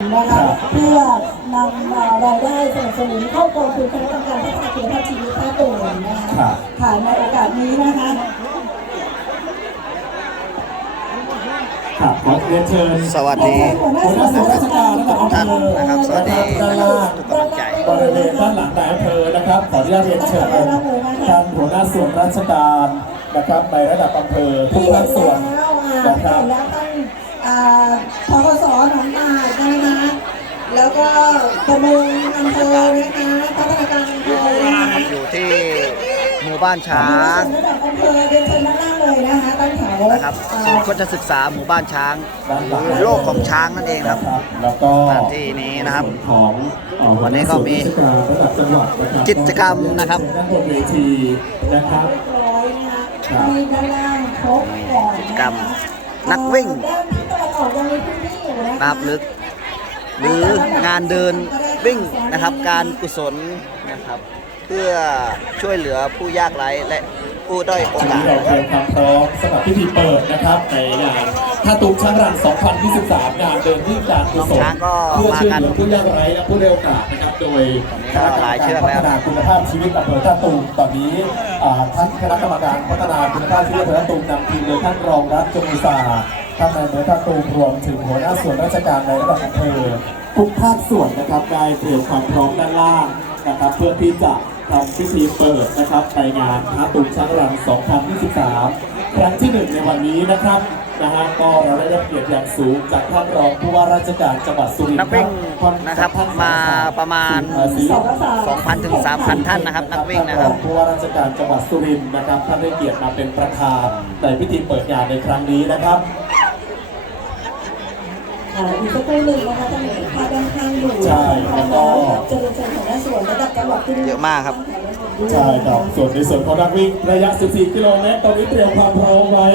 นะคะเพื่อนำรายได้สนับสนุนเข้ากองทุนคณะกรรมการพัฒนาคุณภาพชีวิตท่าตูนนะคะครับค่ะในโอกาสนี้นะคะครับขอเรียนเชิญสวัสดีหัวหน้าส่วนราชการระดับอำเภอนะครับสวัสดีด้านล่างทุกกำลังใจบริเวณด้านหลังนายอำเภอนะครับขออนุญาตเรียนเชิญท่านหัวหน้าส่วนราชการนะครับในระดับอำเภอทุกที่ภาคส่วนแล้วอะนะครับแล้วท่านอ่าพกสหนองตาดนะคะ แล้วก็ประมงอำเภอนะคะพัฒนาการอำเภอนะคะอยู่ที่หมู่บ้านช้างระดับอำเภอเดินเชิญด้านล่างเลยนะคะตั้งแถวนะครับอ่าศูนย์โฆษศึกษาหมู่บ้านช้างด้านหลังโลกของช้างนั่นเองครับแล้วก็สถานที่นี้นะครับส่วของเอ่อวันนี้ก็มีหัวหน้าส่วนราชการระดับจังหวัดนะครับกิจกรรมนะครับด้านบนเวทีนะครับเรียบร้อยนะคะครับมีด้านล่างครบก่อนกิจนะกรรคะมนักวิ่งด้านที่ตะวันออกยังมีพื้นที่อยู่นะนะครับหรือ หรืองานเดินวิ่งนะครับ การกุศลนะครับ เพื่อช่วยเหลือผู้ยากไร้และผู้ด้อยโอวันกานี้สเราเตรียมความพร้อมสำหรับพิธีเปิดนะครับในงานท่าตุ้มช้างรัน 2023 งานเดินวิ่งการกุศลน้องช้างก็เพื่อช่วยเหมากัลืนอผู้ยากไร้และผู้ด้อยโอกาสนะครับโดยตอนนี้ก็หลายเชือกแล้วพัฒนาคุณภาพชีวิตอำเภอท่าตูมตอนนี้อ่าท่านคณะกรรมการพัฒนาคุณภาพชีวิตอำเภอท่าตูมนำทีมโดยท่านรองรัฐจงอุตสาห์ ท่านนายอำเภอท่าตูมรวมถึงหัวหน้าส่วนราชการในระดับอำเภอทุกภาคส่วนนะครับได้เตรียมความพร้อมด้านล่างนะครับ เพื่อที่จะทำพิธีเปิดนะครับในงานท่าตูมช้างรัน2023 ครั้งที่หนึ่งในวันนี้นะครับนะฮะก็เราได้รับเกียรติอย่างสูงจากท่านรองผู้ว่าราชการจังหวัดสุรินทร์นักวิ่งนะครับมาประมาณ 2,000ถึง3,000 ท่านนะครับ นักวิ่งนะครับผู้ว่าราชการจังหวัดสุรินทร์นะครับท่านได้เกียรติมาเป็นประธานในพิธีเปิดงานในครั้งนี้นะครับ อ่าอีกสักครู่หนึ่งนะคะจะมีภาพด้านข้างอยู่ใช่แล้วก็จะเดินเชิญของหน้าส่วนระดับจังหวัดขึ้นเยอะมากครับ ใช่ครับส่วนในส่วนของนักวิ่งระยะ 14 กิโลเมตรตอนนี้เตรียมความพร้อมไว้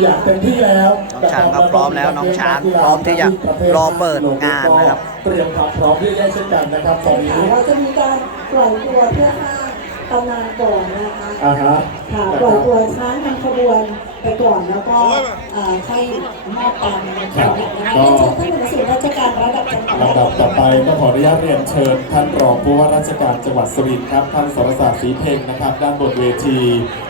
อย่างเต็มที่แล้วน้องช้างก็พร้อมแล้วน้องช้างพร้อมที่จะรอเปิดงานนะครับ เตรียมความพร้อมเยอะแยะเช่นกันนะครับตอนนี้ เราจะมีการปล่อยตัวเพื่อสร้างตำนานก่อนนะคะอ่าฮะค่ะปล่อยตัวช้างทำขบวน ไปก่อนแล้วก็อ่าค่อยมอบตามนะคะนะคะเรียนเชิญท่านหัวหน้าส่วนราชการระดับจังหวัดลำดับต่อไปก็ขออนุญาตเรียนเชิญ ท่านรองผู้ว่าราชการจังหวัดสุรินทร์ครับท่านสรศาสตร์ศรีเพ็งนะครับ ด้านบนเวที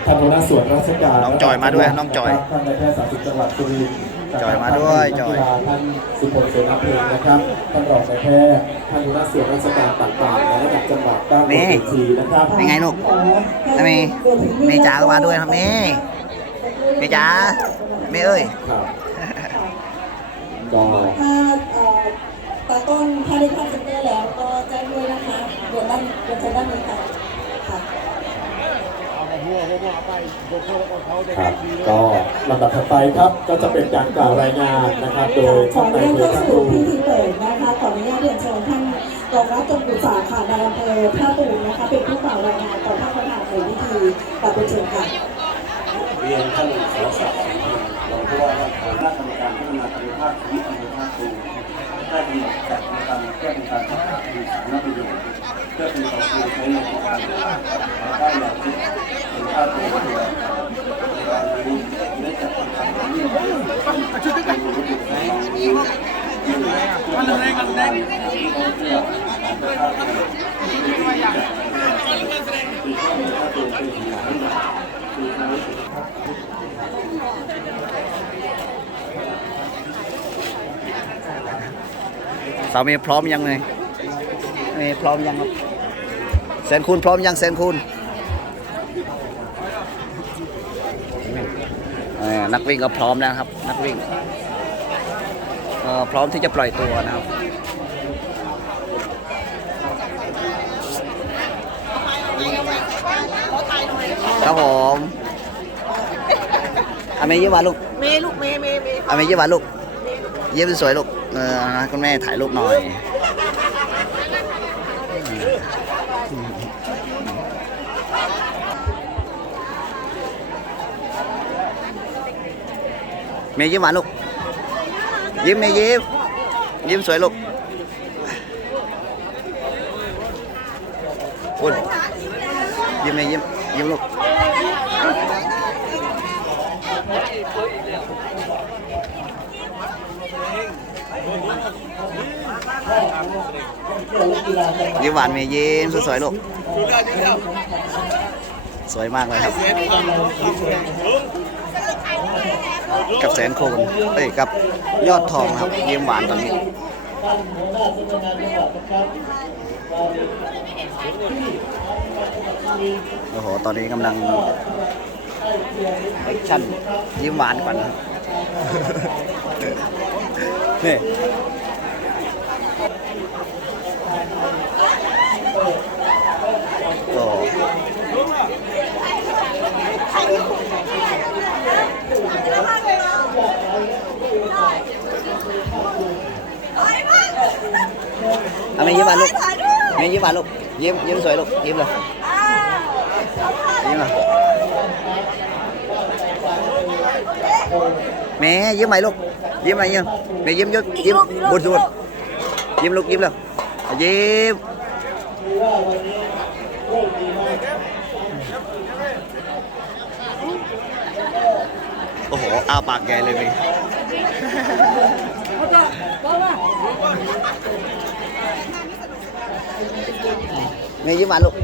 ท่านหัวหน้าส่วนราชการน้องจอยมาด้วยน้องจอยท่านนายแพทย์สาธารณสุขจังหวัดสุรินทร์จอยมาด้วยจอยท่านสุพลเสนาเพลงนะครับท่านรองนายแพทย์ท่านหัวหน้าส่วนราชการต่างๆในระดับจังหวัดด้านบนเวทีนะครับเป็นไงลูกนะเมย์เมย์จ๋าก็มาด้วยครับเมย์ เมย์จ๋าเมย์เอ้ยครับก็ถ้าเอ่อตากล้องถ้าได้ภาพเซ็นเตอร์แล้วก็แจ้งด้วยนะคะเดี๋ยวด้านเดี๋ยวจะด้านนี้ค่ะค่ะ ครับก็ลำดับถัดไปครับก็จะเป็นการกล่าวรายงานนะครับ โดยขอท่านอนุนายญาตอำเภอเข้าท่าสู่ตูมพิธีเปิดนะคะขออนุญาตเรียนเชิญท่านรองรับจงกุศาค่ะนายอำเภอท่าตูมนะคะ เป็นผู้กล่าวรายงานต่อท่านประธานในพิธีขอบคุณเชิญค่ะเรียนท่านสรศักดิ์ศรีเพ็งรองผู้ว่าราชการคณะกรรมการพัฒนาคุณภาพชีวิตอำเภอท่าตูมได้กำหนดจัดกิจกรรมเพื่อเป็นการพัฒนาคุณสาธารณประโยชน์เพื่อเป็นการคืนใช้ในการได้อย่างที่เป็นท่าตูมตัวการนี้ได้จัดกิจกรรมนี้เป็นระบบให้มันแรงมันแรงที่ท่องเที่ยวท่าตูมที่ท่าตูมเป็นอย่างไรคือทาง สามีพร้อมยังเลยเมย์พร้อมยังครับแสนคูณพร้อมยังแสนคูณเออนักวิ่งก็พร้อมแล้วครับ นักวิ่งเอ่อพร้อมที่จะปล่อยตัวนะครับครับผมอาเมย์ยิ้มหวานลูกเมย์ลูกเมย์เมย์เมย์อาเมย์ยิ้มหวานลูกยิ้มสวยๆลูก เออคุณแม่ถ่ายรูปหน่อยเมย์ยิ้มหวานลูก ยิ้มเมย์ยิ้ม ยิ้มสวยลูกคุณยิ้มเมย์ยิ้ม ยิ้มลูก ยิ้มหวานเมย์ยิ้มสวยๆลูกสวยมากเลยครับ กับแสนโคนเอ้ยกับยอดทองครับยิ้มหวานตอนนี้โอ้โห ตอนนี้กำลังแอคชั่นยิ้มหวานก่อนนี่ะครับ นี่ ก็ เอาไม่ยิ้มหวานลูกไม่ยิ้มหวานลูกยิ้มยิ้มสวยลูกยิ้มเลยยิ้มเลย เมย์ยิ้มหวานลูก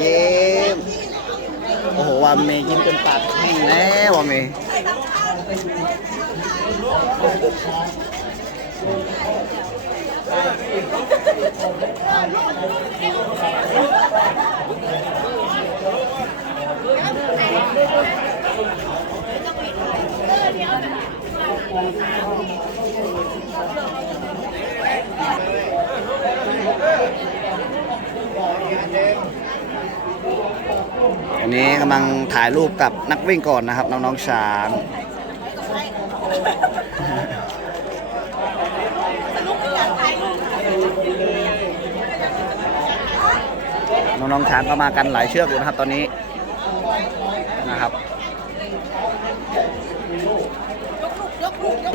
ยิ้มโอ้โหว่าเมย์ยิ้มจนปากแห้งแล้วว่าเมย์อัน นี้กำลังถ่ายรูปกับนักวิ่งก่อนนะครับ น้องๆช้างน้องๆช้างก็มากันหลายเชือกอยู่นะครับตอนนี้นะครับ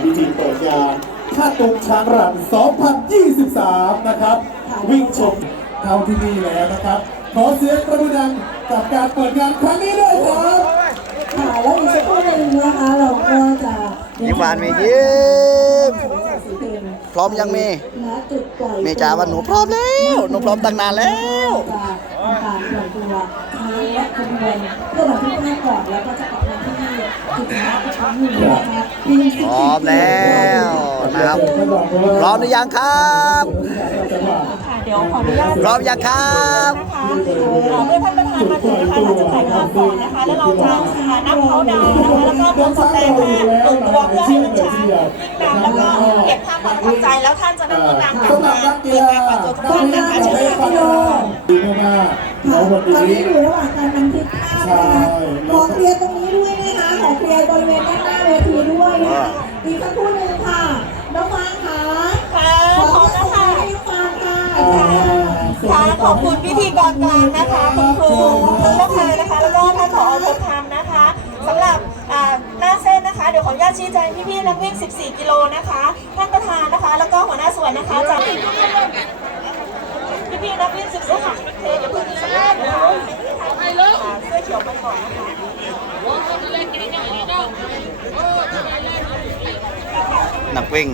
พิธีเปิดงานท่าตุงช้างรัน 2023 นะครับ วิ่งชมเข้าที่นี่แล้วนะครับ ขอเสียงประมือดัง กับการเปิดงานครั้งนี้ด้วยครับค่ะแล้วอีกสักครู่หนึ่งนะคะเราก็จะยิ้มหวานเมย์ยิ้มพร้อมยังมย์และจุดปล่อยเมจ๋าว่าหนูพร้อมแล้วหนูพร้อมตั้งนานแล้วการปล่อยตัวช้งและขบวนเพื่อบันทึกภาพก่อนแล้วก็จะกลับมาที่จุดนัดอีกครั้งหนึ่งนะคะพร้อมแล้วนะครับพร้อมหรือยังครับ เดี๋ยวขออนุญาตพร้อมยังครับนะคะเมื่อท่านประธานมาถึงนะคะเราจะถ่ายภาพก่อนนะคะ แล้วเราจะนับเขาดาวน์นะคะแล้วก็กดสแตนค่ะหนึ่งตัวเพื่อให้น้องช้างยิ่งนำแล้วก็เก็บภาพความประทับใจแล้วท่านจะนั่งนำกลับมาเปิดงานเปิดตัวทุกท่านนะคะเชิญค่ะดีมากๆแล้ววันตอนนี้นี้อยู่ระหว่างการบันทึกภาพนะคะขอเคลียร์ตรงนี้ด้วยนะคะขอเคลียร์บริเวณด้านหน้าเวทีด้วยนะคะอีกสักครู่หนึ่งค่ะน้องฟา ค่ะขอบคุณพิธีกรกลางนะคะคุณครูคุณนภานะคะแล้วก็ท่านผอพลธรรมนะคะสำหรับหน้าเส้นนะคะ เดี๋ยวขออนุญาตชี้แจงพี่ๆนักวิ่ง 14 กิโลนะคะ ท่านประธานนะคะ แล้วก็หัวหน้าส่วนนะคะจากพี่ๆนักวิ่ง 14ค่ะเทอย่าเพิ่งสักครู่นะคะอ่าเสื้อเขียวไปก่อนนะคะนักวิ่ง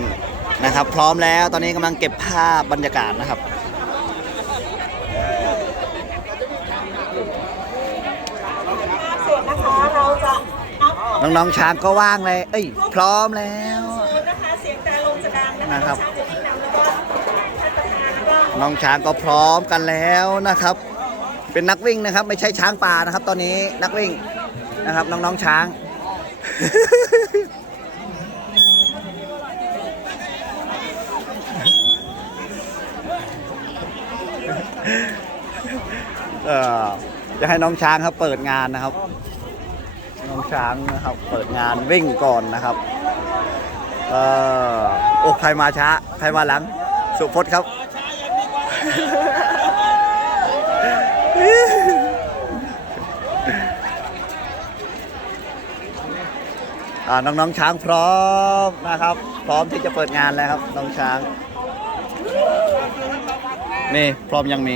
นะครับ พร้อมแล้วตอนนี้กำลังเก็บภาพบรรยากาศนะครับ เสร็จนะคะเราจะ นับของน้องๆช้างก็ว่างเลย เอ้ย พร้อมแล้วนะคะ เสียงแต่ลมจะดังนะคะนะครับ ช้างจะยิ่งนำแล้วก็ท่านประธานแล้วก็น้องช้างก็พร้อมกันแล้วนะครับ เป็นนักวิ่งนะครับ ไม่ใช่ช้างป่านะครับ ตอนนี้นักวิ่งนะครับ น้องๆช้าง เออจะให้น้องช้างครับเปิดงานนะครับ ช้างนะครับ เปิดงานวิ่งก่อนนะครับเออโอ้ใครมาช้า ใครมาหลัง สุพจน์ครับ น้องๆช้างพร้อมนะครับ พร้อมที่จะเปิดงานแล้วครับ น้องช้าง นี่พร้อมยังมี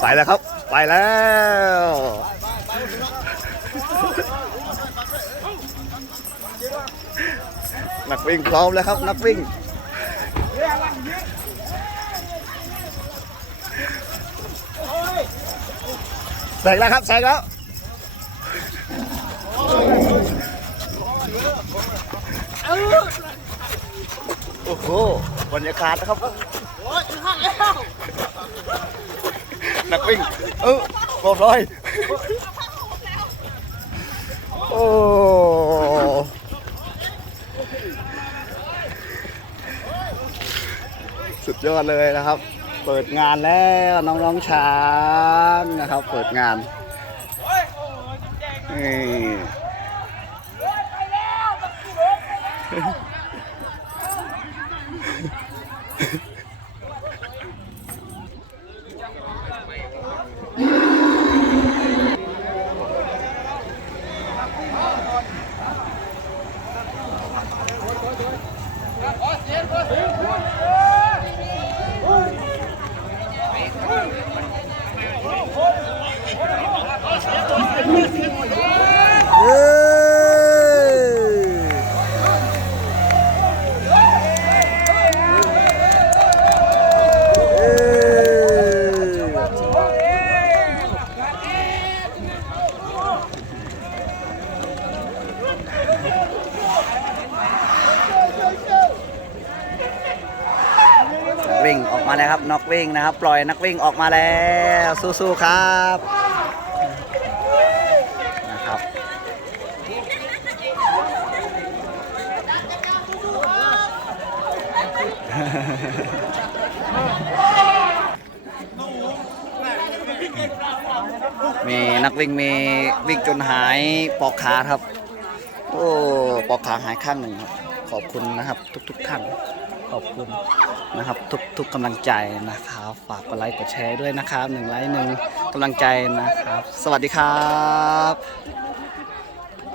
ไปแล้วครับ ไปแล้วนักวิ่งพร้อมแล้วครับ นักวิ่งแซงแล้วครับแซงแล้ว โอ้โหบรรยากาศนะครับนักวิ่งเออโรดร้อยโอ้สุดยอดเลยนะครับ เปิดงานแล้วน้องๆช้างนะครับ เปิดงานนี่ เมาแล้วครับนอกวิ่งนะครับ ปล่อยนักวิ่งออกมาแล้วสู้ๆครับนะครับมีนักวิ่งมีวิ่งจนหายปอกขาครับ โอ้ปอกขาหายข้างหนึ่งครับ ขอบคุณนะครับ ทุกๆท่าน ขอบคุณนะครับ ทุกๆกำลังใจนะครับ ฝากกดไลค์กดแชร์ด้วยนะครับหนึ่งไลค์หนึ่งกำลังใจนะครับ สวัสดีครับ